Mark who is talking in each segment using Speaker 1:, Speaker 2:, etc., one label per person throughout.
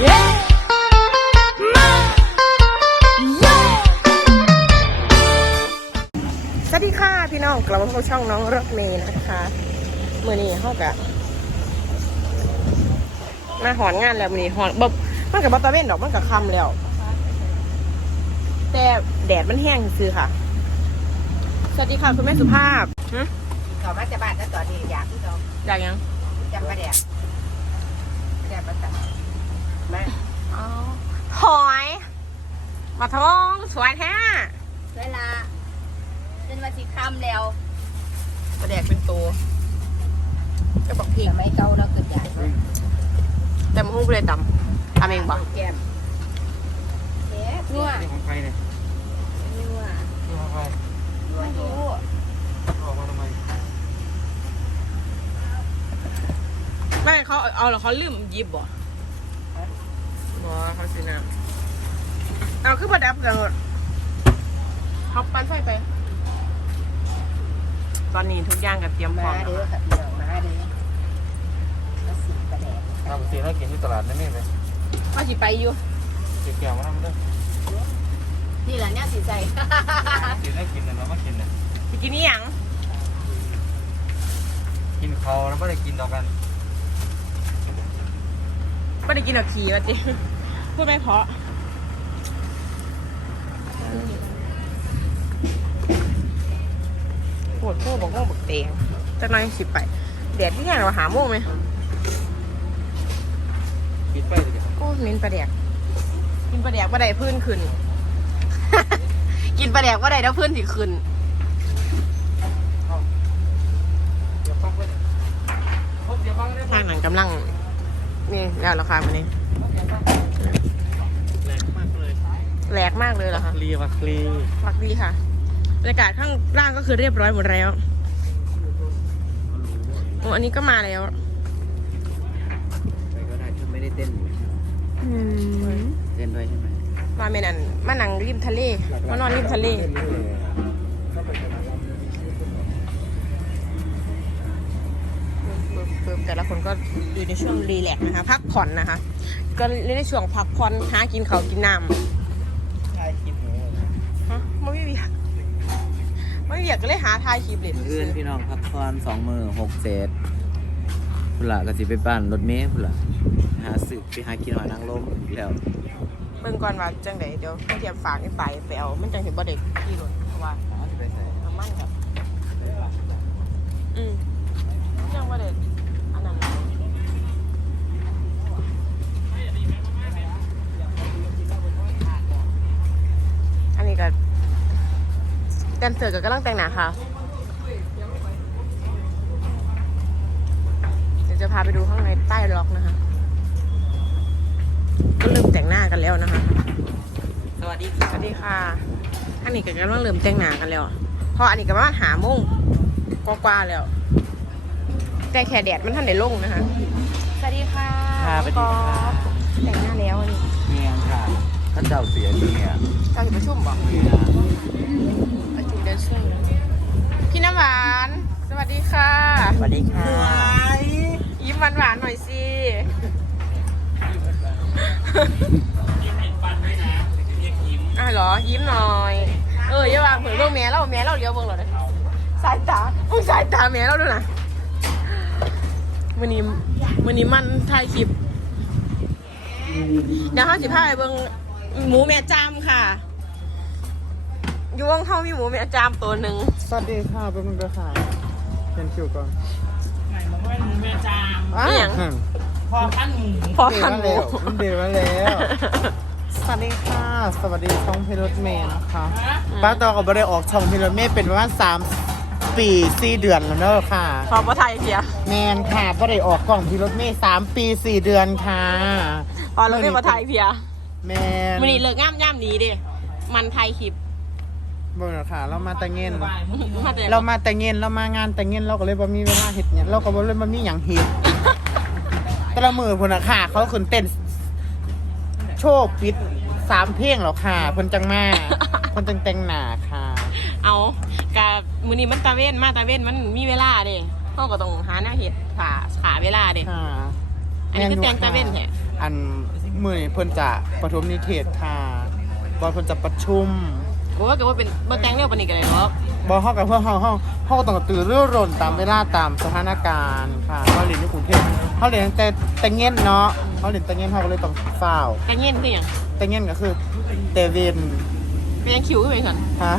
Speaker 1: เย้มาเย้สวัสดีค่ะพี่น้องกลับมาพบกับช่องน้องรถเมย์นะคะเมื่อนี้เขากะมาหอนงานแล้วมื่อนี้หอนบบมันกับบัตเวนดอกมันกับคำแล้ว แต่แดดมันแห้งซื้อค่ะ สวัสดีค่ะคุณแม่สุภาพหึ
Speaker 2: เขามาจะบ้านแล้วตอนนี้อยากที่เรา
Speaker 1: อยากยัง
Speaker 2: จำประเดี๋ยวประเดี๋ยวประจัน มา
Speaker 1: อ๋อหอยมาทองสวยแท้
Speaker 2: เวลาเป็นวันที่ค่ำแล้ว
Speaker 1: ประแดกเป็นตัวก็บอกพี่
Speaker 2: สมัยเก่าเราเกิดใหญ่มาก
Speaker 1: แต่มันหุ้งเลยดำทำเองปะ
Speaker 2: แก้มแก้มนัว
Speaker 3: นี่ของใครเนี่ย
Speaker 2: นัว
Speaker 3: นี่ของใคร
Speaker 2: นัวอยู่
Speaker 3: ออกมาทำไม
Speaker 1: ไม่เขาเอาเหรอเขาลืมหยิบบ่บ่ เขาซื้น้ำเอาคือประดับกันหมดเขาปั้นไฟไป ตอนนี้ทุกอย่างก็เตรียมพร้อ
Speaker 2: มามเด้อค่ะพี่น้องมาเด้อมาสีประเดี๋ยว
Speaker 3: ทำสีน่ากินที่ตลาดนั่นนี่เลย
Speaker 1: มาสิไปอยู่
Speaker 3: เกี่ยวแก้วมาทำด้วย
Speaker 2: นี่แหละเนี่ยสีใส
Speaker 3: สีน่ากินเนี่ยเราไม่กินเนี่ย
Speaker 1: กินนี่ยัง
Speaker 3: กินเขาแล้วไม่ได้กินดอกกัน
Speaker 1: ไม่ได้กินหรอกขี่วะจิ พูดไม่เพราะปวดโค้บอกโค้บอกเตงจะน้อยสิไปแดดที่ยังเราหาโมงไหม
Speaker 3: ปิดไฟเลย
Speaker 1: โอ้เน้นปลาแดกกินปลาแดกว่าได้พื้นขึ้น กินปลาแดกว่าได้แล้วพื้นสิขึ้น
Speaker 3: เดี๋ยวฟังไปเดี๋ยวฟังได้
Speaker 1: ทางหนังกำลัง นี่แล้วราคามันนี้
Speaker 3: แรงมากเลย
Speaker 1: แหลกมากเลยเหรอคะ
Speaker 3: คลีวัคลี
Speaker 1: ฝักดีค่ะ บรรยากาศข้างล่างก็คือเรียบร้อยหมดแล้วโอ้อันนี้ก็มาแล้ว
Speaker 3: ไปก็ได้ถ้าไม่ได้เต้น
Speaker 1: อืม
Speaker 3: เต้นด้วยใช่ไหม
Speaker 1: มาเมนันมานั่งริมทะเลมานอนริมทะเลปึ๊บปึ๊ บแต่ละคนก็อยู่ในช่วงรีแลกซ์นะคะ พักผ่อนนะคะ ก็ในช่วงพักผ่อนหากินเขาวกินน้ำ
Speaker 3: ใช่คิดหนู
Speaker 1: ฮะไม่มีเวียกไม่มีเวียกก็เลยหาทายคลิปเลย
Speaker 4: มื้ออื่นพี่น้องพักผ่อนสองมือหกเศษพุ่นละก็สิไปบ้านรถเมล์พุ่นละหาสึกไปหากินหอยนางรมอีกแล้ว
Speaker 1: เบิ่งก่อนว่าจังไดเดี๋ยวให้เทียบฝากให้ไปไปเอามันจังเห็นบ่ได้ขี่รถเพราะว่า
Speaker 4: เอาสิไปใส่
Speaker 1: น้ำมันกับอืมยังบ่ได้อันนั้นเลยอันนี้ก็ แดนเซอร์ก็กำลังแต่งหน้าค่ะ เดี๋ยวจะพาไปดูข้างในใต้ล็อกนะคะ ก็เริ่มแต่งหน้ากันแล้วนะคะ
Speaker 4: สวัสดี
Speaker 1: สวัสดีค่ะอันนี้ก็กำลังเริ่มแต่งหน้ากันแล้วเพราะอันนี้ก็ประมาณหาโมงกว่าๆแล้วแต่แค่แดดมันทันได้ลงนะคะ สวัสดีค่ะ
Speaker 4: ค่ะสวัสดีค่ะ
Speaker 1: แต่งหน้าแล้วอันนี้
Speaker 4: เมียงค่ะท่านเจ้าเสียดีเนี่ย
Speaker 1: เราจะประชุมบอกประชุมเดือนช่วงนี้พี่น้ำหวาน สวัสดีค่ะ
Speaker 4: สวัสดีค่ะ
Speaker 1: ยิ้มหวานๆหน่อยสิอะเหรอ ยิ้มหน่อย เอออย่าวางเผื่อเบิ่งแม่เราแม่เราเลี้ยวเบิ่งเราเลยสายตาอุ้ยสายตาแม่เราด้วยนะวันนี้วันนี้มันถ่ายคลิปเดี๋ยวห้าสิบห้าไปเบิ่งหมูแม่จามค่ะ อยู่วงเท่ามีหมูแม่จามตัวหนึ่ง
Speaker 3: สวัสดีค่ะเป็นมันกระขายเป็นคิวก่อน
Speaker 1: นี่อย่าง
Speaker 3: อืม
Speaker 1: พอพันหมู
Speaker 3: มันเดมาแล้ว สวัสดีค่ะ สวัสดีช่องพิรถเมย์นะคะป้าตอกับบริออกช่องพิรถเมย์เป็นประมาณสามปีสี่เดือนแล้วเนอะค่ะ
Speaker 1: พอประไทยเพีย
Speaker 3: แมนค่ะบริออกกล่องพิรถเมย์สามปีสี่เดือนค่ะ
Speaker 1: พอเราได้ประไทยเพีย
Speaker 3: แมน
Speaker 1: วันนี้เลิกง่ามย่ามนี้ดิมันไทยคลิป
Speaker 3: บนค่ะ เรามาแต่เงิน
Speaker 1: มาแต่
Speaker 3: เรามาแต่เงินเรามางานแต่เงินเราก็เลยบ่มีเวลาเห็ดเนี่ยเราก็บ่เลยบ่มีหยังเฮ็ดแต่ละมือพุ่นน่ะค่ะ เขาขึ้นเต้น โชว์ปิดสามเพลงแล้วค่ะเพิ่นจังมาเพิ่นจังแต่งหน้าค่ะ
Speaker 1: เอากับมือนี้มันตาเว้นมาตาเว้นมันมีเวลาเดิเขาก็ต้องหาหน้าเห็ดขาขาเวลาเดิ
Speaker 3: ค่ะ
Speaker 1: อันนี้คือแต่งตาเว้นแท้
Speaker 3: อันมือนี่เพิ่นจะประทมนิเทศค่ะบอลเพิ่นจะประชุม
Speaker 1: โอ้ก็ว่าเป็นเบอร์แตงเนี่ยปานนี้กันเลยเนาะ
Speaker 3: บอลเฮากับเพื่อนเฮาเฮาเฮาก็ต้องตื่นเรื่อรนตามเวลาตามสถานการณ์ค่ะเฮาเรียนอยู่กรุงเทพเฮาเรียนตั้งแต่แต่เงี้ยนเนาะเฮาเรียนแต่เงี้ยนเฮาก็เลยต้องเฝ้าว
Speaker 1: แตงเย็นคือหยัง
Speaker 3: แต่เงี้ยนก็คือเตเวน
Speaker 1: เป็นยังคิวขึ้นไปสัน
Speaker 3: ฮะ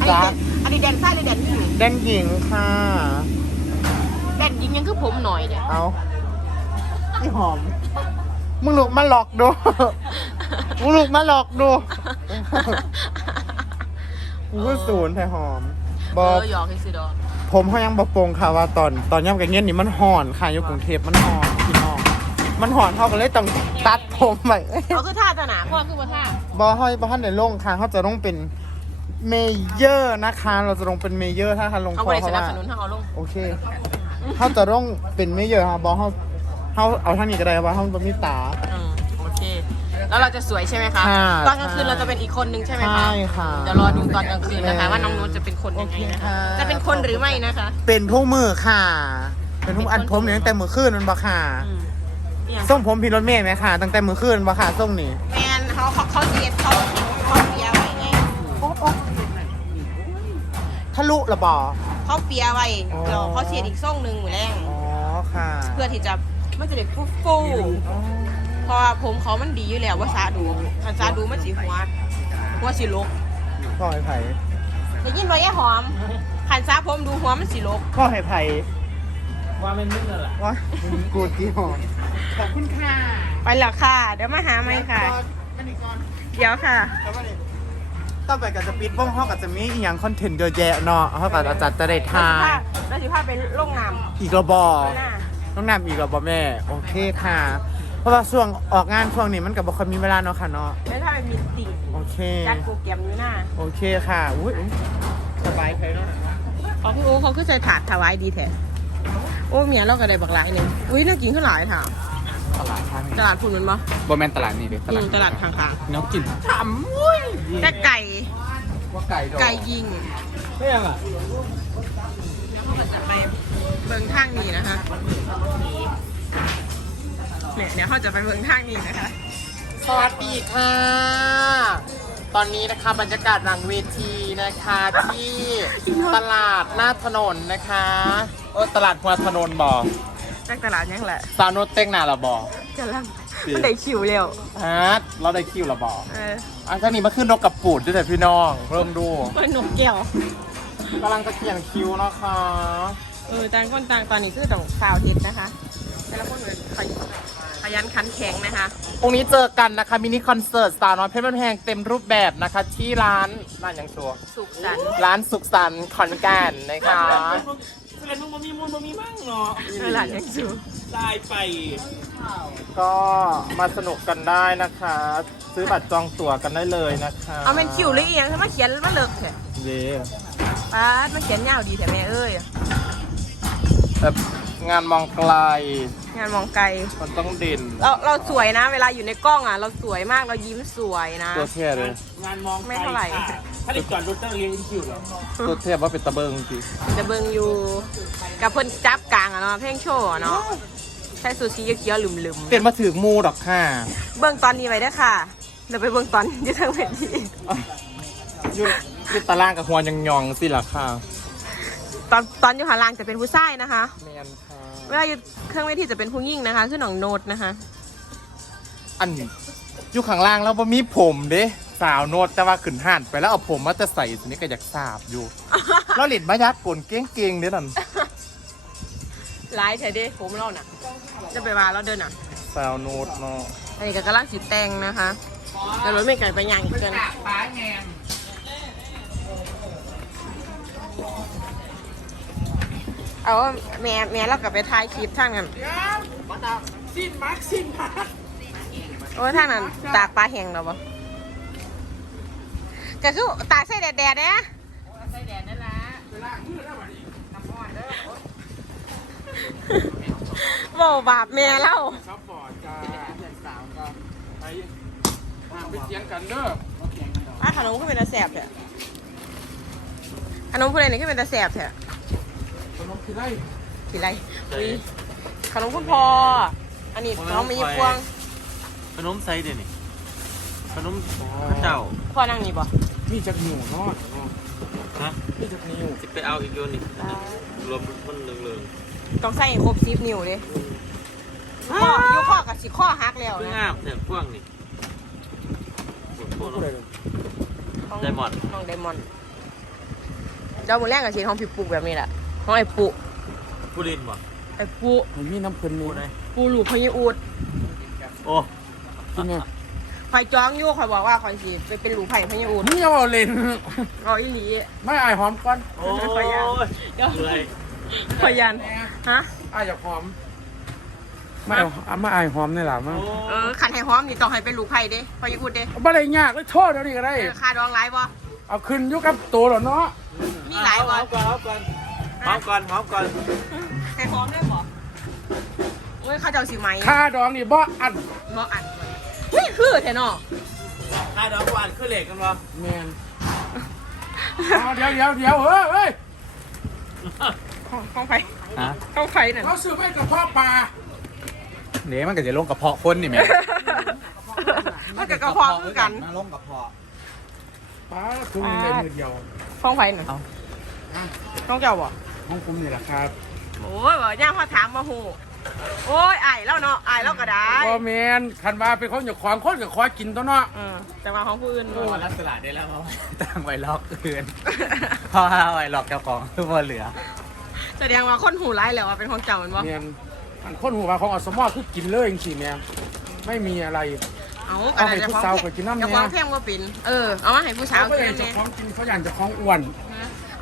Speaker 1: อัน
Speaker 3: จ้า
Speaker 1: นี้อันนี้แดนซ้ายหรือแดนยิง
Speaker 3: แดนหญิงค่ะ
Speaker 1: แดนยิงยังคือผมหน่อยเนี่ย
Speaker 3: เอาพี่หอม มึงลุกมาหลอกดู มึงลุกมาหลอกดู กูก็ศูนย์แต่หอม
Speaker 1: เอบ
Speaker 3: อ
Speaker 1: อหยอกให้ซื้อดอก
Speaker 3: ผมเขายังบอปรงค่ะว่าตอนตอนย่ำกันเงี้ยนี่มันห่อนค่ะอยู่กรุงเทพมันห่อนพี่น้องมันห่อนเขาก็เลยต้องตัดผมไป
Speaker 1: เอาคือท่าตะหนาข้อคือว่าท่า
Speaker 3: บอห้อยบอท่านในลงค่ะเขาจะต้องเป็นเมเยอร์นะคะ เราจะลงเป็นเมเยอร์ถ้าคันลง
Speaker 1: เอา
Speaker 3: ค
Speaker 1: บ
Speaker 3: อ
Speaker 1: ริ
Speaker 3: เพ
Speaker 1: ส
Speaker 3: ราะ
Speaker 1: นับ
Speaker 3: ว่า
Speaker 1: สนุนทางเอาลง
Speaker 3: โอเค เขาจะต้องเป็นเมเยอร์ค่ะบอเขาเขาเอาท่านนี้ก็ได้ว่าเขาเป็นมิตา
Speaker 1: อืมโอเค แล้วเราจะสวยใช่ไหมคะ
Speaker 3: ค่ะ
Speaker 1: ตอนกลางคืนเราจะเป็นอีกคนนึงใช่ไหมคะ
Speaker 3: ใช่ค่ะ
Speaker 1: เดี๋ยวรอดูตอนกลางคืนนะคะ
Speaker 3: แม่
Speaker 1: ว่าน้องนุชจะเป็นคนยังไงนะคะ
Speaker 3: โอเคค่ะ
Speaker 1: จะเป็นคนหรือไม่นะคะ
Speaker 3: เป็นทุกมือค่ะ เป็นทุกอันผมเนี่ยตั้งแต่มือคืนมันบาค่ะ
Speaker 1: อืมเนี่ย
Speaker 3: ส่งผมพี่รถเมย์ไหมค่ะ ตั้งแต่มือคืนบาค่ะส่งนี่
Speaker 1: แมนเขาเขาเขาเสียเขาเขาเปียไว้ไง
Speaker 3: ทะลุระบอ
Speaker 1: เขาเปียไว้
Speaker 3: อ๋อ
Speaker 1: เดี๋ยวเขาเสียอีกส่งหนึ่งหมือแรง
Speaker 3: อ๋อค่ะ
Speaker 1: เพื่อที่จะไม่จะเด็กฟูฟู เพราะว่าผมเขามันดีอยู่แล้วว่าซาดูคันซาดูมันสีหัวหัวสีลก
Speaker 3: พ่อไผ่ไผ่
Speaker 1: ได้ยินว่าแย่หอมคันซาผมดูหัวมันสีลก
Speaker 3: พ่อไผ่ไผ่ว่าเป็นมึงเหรอวะกูจีหอมขอบคุณค่ะ
Speaker 1: ไปแล้วค่ะ เดี๋ยวมาหาไหมค่ะ
Speaker 3: มันอีกก่อน
Speaker 1: เดี๋ยวค่ะ
Speaker 3: แล้วมันอีกต่อไปก็จะปิดบ้องห้องก็จะมีอหย่างคอนเทนต์เยอะแยะเนาะเขาก็อาจารย์จะได้ทา
Speaker 1: แล้วสิพาไปลงน้
Speaker 3: อีกระบอำ
Speaker 1: หน้า
Speaker 3: ต้องนำอีกระบอแม่ โอเคค่ะ เพราะว่าช่วงออกงานช่วงนี้มันกับบ่ค่อยมีเวลาเนาะค่ะเนาะ
Speaker 1: แล้วถ้าไปมีติ่ง
Speaker 3: โอเค
Speaker 1: จัดโปรแกรมอยู่หน้า
Speaker 3: โอเคค่ะอุ้ยอุ๊ยสบายไปแล้วนะ
Speaker 1: อ๋อพี่โอ้เขาคือใส่ถาดถวายดีแท้โอ้เมียเราก็ได้บักหลายหนึ่งอุ้ยน่ากินขึ้นหลายถาม
Speaker 3: ตลาดทาง
Speaker 1: ตลาดคุณมันปะ
Speaker 4: บแมนตลาดนี่เด็กต
Speaker 1: อื
Speaker 4: ลาด
Speaker 1: มตลาดข้าง
Speaker 3: น้องกิน
Speaker 1: ๆถามอุ้ยแต่ไก่
Speaker 3: ว่าไก่ดอก
Speaker 1: ไก่ยิง
Speaker 3: ไม่ยังอะ
Speaker 1: ไปเบิงทางนี้นะคะ เนี่ยเดี๋ยวเขาจะไปเบิงทางนี้นะคะ
Speaker 3: สวัสดีค่ะ ตอนนี้นะคะบรรยากาศหลังเวทีนะคะที่ตลาดหน้าถนนนะคะเออตลาดหัวถนนบ่อ
Speaker 1: จากตลาดยังแหละ
Speaker 3: สาวนุชเต้งหนาละบ่อ
Speaker 1: จะลังมันได้คิวเร็ว
Speaker 3: ฮะเราได้คิวละบ่อ
Speaker 1: เออ
Speaker 3: อันท่านี้มาขึ้นนกกับปูดด้วยแต่พี่น้องเริ่มดู
Speaker 1: เป็นหนกแก้ว
Speaker 3: กำลังจะเขียนคิวนะคะ
Speaker 1: เออต่างคนต่างตอนนี้คือต้องข่าวเท็จนะคะ แต่ละคนเป็นขย ขยันขันแข็งนะคะ
Speaker 3: พรุ่งนี้เจอกันนะคะมินิคอนเสิร์ตสาวน้อยเพชรบ้านแพงเต็มรูปแบบนะคะ ที่ร้านร้านอย่างตัว
Speaker 1: สุขสันต์
Speaker 3: ร้านสุขสันต์ขอนแก่นนะคะ
Speaker 5: แสดงมึงบ่มีมูลบ่มีมั่งเนาะ
Speaker 1: เออหลานยังสู
Speaker 5: ตายไป
Speaker 3: ก็มาสนุกกันได้นะคะ ซื้อบัตรจองตั๋วกันได้เลยนะคะ
Speaker 1: เอาเป็นคิวหรืออีหยังถ้ามาเขียนมาเลิกเถอะ
Speaker 3: เย่
Speaker 1: ป้าดมาเขียนยาวดีแต่แม่เอ้ย
Speaker 3: แบบ งานมองไกล
Speaker 1: งานมองไกล
Speaker 3: มันต้องเด่น
Speaker 1: เราเราสวยนะ เวลาอยู่ในกล้องอะ เราสวยมากเรายิ้มสวยนะ
Speaker 3: ตัวเทียเลย
Speaker 5: งานมอง
Speaker 1: ไม่เท่าไหร่
Speaker 5: ค่ะถ้าได้จอดรถต้องเลี้ยงคิวเหรอ
Speaker 3: ตัวเทียบว่าเป็นตะเบิงจี
Speaker 1: จะเบิงอยู่กับเพิ่นจับกลางอะเนาะเพลงโชว์อะเนาะใช้ซูชิเขียวๆหลืม
Speaker 3: เปลี่ยนมาถึงมูดอกค่ะ
Speaker 1: ๆ เบิ่งตอนนี้ไว้เด้อค่ะเดี๋ยวไปเบิ่งตอนอยู่ทางเวที
Speaker 3: อยุ่ยุตารางกับหัวยังยองๆสิล่ะค่ะ
Speaker 1: ตอนตอนอยู่ข้างล่างจะเป็นผู้ชายนะคะ
Speaker 3: แมนค่ะ
Speaker 1: เวลาอยู่เครื่องเวทีจะเป็นผู้หญิงนะคะคือน้องโนดนะคะ
Speaker 3: อันอยู่ข้างล่างแล้วบ่มีผมเด้สาวโนดแต่ว่าขึ้นห่านไปแล้วเอาผมมาจะใส่ทีนี้ก็อยากสาบอยู่ แล้วหลินมายักกลเก้งๆเด้นั่น
Speaker 1: ร้ายใช่เด้ผมเราน่ะ จะไปมาแล้วเดินน่ะ
Speaker 3: สาวโนดเนาะ
Speaker 1: อันนี้ก็กำลังสีแตงนะคะแต่รถไม่ไกลไปยังอีกเกินเอา ว่าแม่แม่เรากลับไปถ่ายคลิปทางนั้น
Speaker 5: สิ้นมาร์กสิ้นมาร์ก
Speaker 1: โอ้ยทางนั้นตากปลาแห้งแล้วปะก็คือตากใส่แดดแดดๆนะใส่แดดนั่นละโว้บาปแม่เล่า
Speaker 5: ซัพพอร์ตจ้า
Speaker 3: ไปไปเถียงกันเด้อ
Speaker 1: อะขนมก็เป็นตาแสบเถอะขนมผู้ใดนี่ก็เป็นตาแสบเถอะ
Speaker 3: ขนมคือไร
Speaker 1: กี่ไรอุ้ยขนมคุณพออันนี้น้องมีพวง
Speaker 5: ขนมไซเดี๋ยวนี้ขนมข้าวเจ้า
Speaker 1: พ่อนั่งนี่บ่
Speaker 6: มีจักหนูเนาะ
Speaker 5: ฮะ
Speaker 6: มีจักนิ้ว
Speaker 5: สิไปเอาอีกโยนนี่อันนี้รวมมันเรือง
Speaker 1: ต้องใส่ครบสิบนิ้วเด้ข้ออยู่ข้อกับสิข้อหักแล้ว
Speaker 5: ๆเพิ่ง
Speaker 1: นะ
Speaker 5: งามเนี่ยพวกนี่พวก
Speaker 6: ผู้ใด
Speaker 5: เนาะ
Speaker 1: ของ
Speaker 5: ไดมอนด์
Speaker 1: น้องไดมอนด์เจ้ามือแรกกับสีของพี่ปุกแบบนี้แหละ ของไอ้ปุ
Speaker 5: ผู้ลินบ่
Speaker 1: ไอ้ปุ
Speaker 6: มันมีน้ำเพิ่นนี่
Speaker 5: ผู้ใด
Speaker 1: ปูลูกพญอูด
Speaker 5: โอ้
Speaker 6: กินเนี่ย
Speaker 1: คอยจ้องอยู่คอยบอกว่าคอยสิไปเป็นลูกไผ่พญอูด
Speaker 6: มึงอย่าเอาเล่น
Speaker 1: เอาอีหลี
Speaker 6: ไม่อายหอมก่อน
Speaker 5: โอ้ย
Speaker 1: ขออนุญาตเดี๋ยว
Speaker 5: เลย
Speaker 1: คอยยันฮะ
Speaker 6: อายอยากหอมไม่เอาอะไม่อายหอมนี่ล่ะมั้ง
Speaker 1: เออขันให้หอมนี่ต้องให้เป็นลูกไผ่เด้พญอูดเด้
Speaker 6: บ่ได้ยากเลยโทษเดี๋ยวนี้ก็ได้
Speaker 1: เออค่าดองหลายบ่
Speaker 6: เอาขึ้นอยู่กับตัวแล้วเนาะ
Speaker 1: มีหลายบ่
Speaker 5: หอมก่อนหอมก่อน หอมก่อนหอมก่อน
Speaker 1: ให้หอมได้บ่โอ้ยเข้าเจ้าสิไหม
Speaker 6: ค่าดองนี่บ่อัน
Speaker 1: บ่อันเฮ้ยคือแท้เนาะ
Speaker 5: ถ้าดอกหวานคือเหล็กกันบ่
Speaker 6: แมนเอาเดี๋ยวเดี๋ยวเดี๋ยวเฮ้ยเฮ้ย
Speaker 1: ของของไผ่
Speaker 7: ฮะ
Speaker 1: ของไผ่นั่น
Speaker 6: เขาซื้อไปกับพ่อปลา
Speaker 7: เดี๋ยวมันก็จะลงกระเพาะคนนี่แม่
Speaker 1: มันก็กระเพาะคือกัน
Speaker 7: มาลงกระเพาะ
Speaker 6: ปลาทุ่งในมือเดียว
Speaker 1: ของไผ่นั่น
Speaker 7: เอา
Speaker 1: ของเจ้าบ่
Speaker 6: ของผมนี่แหละครับ
Speaker 1: โอ้ยบ่ย่างพอถามมาหูโอ้ยอายแล้วเนาะอายแล้วก็ได้
Speaker 6: บ่แมนคันว่าเป็นของเจ้าของคนก็ขอกินตัวเนาะ
Speaker 1: เออแต่ว่าของผู้อื่น
Speaker 7: เออรักสลัดได้แล้วเพราะว่าตั้งไว้ล็อกคืนเพราะว่าไว้ล็อกเจ้าของคือบ่เหลือ
Speaker 1: แสดงว่าคนหูร้ายแล้วว่าเป็นของเจ้าแมันบ่
Speaker 6: แมนอันคนหัวว่าของอสมอคือกินเลยจริงๆแม่ไม่มีอะไร
Speaker 1: เอา
Speaker 6: เอาให้ผู้สาวไปกินน้ำเนี่ย
Speaker 1: เจ้าของเพ่งว่าเป็นเออเอามาให้ผู้สาว
Speaker 6: เขาก็
Speaker 1: กิ
Speaker 6: อนยากจะ
Speaker 1: แน่
Speaker 6: ของกินเขาอยากจะของอ้วน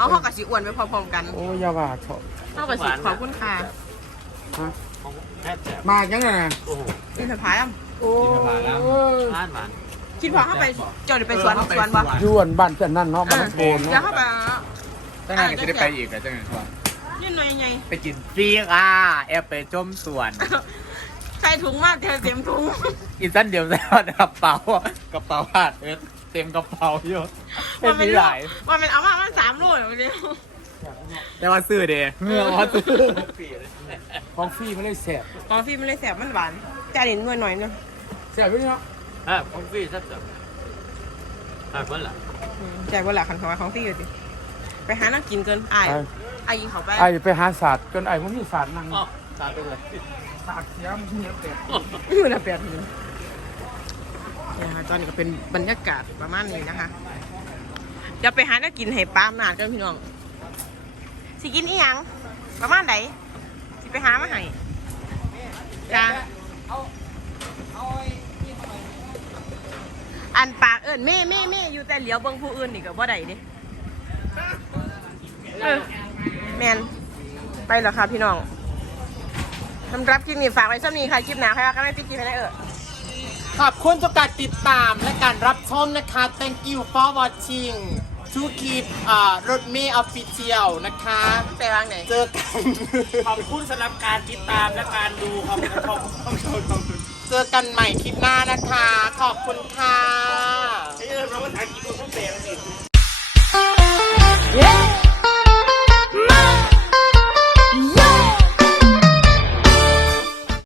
Speaker 1: เอาเฮากับสิอ้วนไปพร้อมๆกัน
Speaker 6: โอ้อยาว่าเถอะ
Speaker 1: เฮากับสิขอบคุณค่ะ
Speaker 6: ฮะ
Speaker 5: แค่แซ่บ
Speaker 6: มาอย่างนั้นนะ
Speaker 5: โอ้โห
Speaker 1: กินสะพายอะ
Speaker 6: โอ้ย
Speaker 5: ร้านหวาน
Speaker 1: คิดว่าเฮาไปเจ้าได้ไปสวนสวนบ่
Speaker 6: ยวนบ้านเพื่อนนั่นเนาะบ้านโกน
Speaker 1: เดี๋ยว
Speaker 6: เนาะ
Speaker 1: เฮาไป
Speaker 7: ตั้งนานก็จะได้ไปอีกแล้วจังไงวะ
Speaker 1: ยืนหน่อยใหญ่
Speaker 7: ไปกินฟรีค่ะแอบไปจมสวน
Speaker 1: ใส่ถุงมาเต็มเต็มถุง
Speaker 7: อีสั้นเดียวใส่กระเป๋ากระเป๋าผ้าเออ เต็มกระเป๋าอยู่เป็น
Speaker 1: มันเป็น
Speaker 7: มี
Speaker 1: ลู
Speaker 7: ห
Speaker 1: ก
Speaker 7: ลาย
Speaker 1: มันเป็นเอามามันสามโลเดียว
Speaker 7: แต่ว่าซื้อเด้เมื่อว่าซื้อ
Speaker 6: ของฟรีไม่ได้แสบ
Speaker 1: กาแฟมันเลยแสบมันหวานจานนี้หน่อยหน่อยนึง
Speaker 6: แสบด้วยเนาะ
Speaker 5: อะของฟรีแซ่บแซ่บอะเพิ่นล่ะ
Speaker 1: แจกว่าหลักขันของของพี่อยู่สิไปหานั่งกินเกินอาย
Speaker 6: ไป
Speaker 1: อายยิงเขาไป
Speaker 6: ไอ้ไปหาศาสตร์จนไอ้ผมมีศาสตร์นั่ง
Speaker 5: อ๋อตามไปเลย
Speaker 6: ศาสตร์เสียมเนื้อเป็ด
Speaker 1: อยู่นะแปดนี่ นะคะตอนนี้ก็เป็นบรรยากาศประมาณนี้นะคะเดี๋ยวไปหานั่งกินให้ปามนาดกันพี่น้องสิกินอีหยังประมาณไหนสิไปหามาให้จ้าอันปากเอิญแม่แม่แม่อยู่แต่เหลียวเบิ่งผู้อื่นนี่ก็บ่ได้เดิเออแมนไปแล้วค่ะพี่น้องสำหรับคลิปนี้ฝากไว้สักนี้ค่ะคลิปหนาใครว่ากันไม่ปิดคลิปให้ได้เออ
Speaker 6: ขอบคุณทุกการติดตามและการรับชมนะคะ thank you for watching to keep อ่ารถเมย์ official นะคะ
Speaker 1: ไปวางไหน
Speaker 6: เจอกัน
Speaker 8: ขอบคุณสำหรับการติดตามและการดูขอบคุณขอบคุณขอบคุณขอบคุณ
Speaker 6: เจอกันใหม่คลิปหน้านะคะ ขอบคุณค่ะ
Speaker 8: เออเราว่าทางกินคนต้องเปลี่ยนสิ
Speaker 1: เย้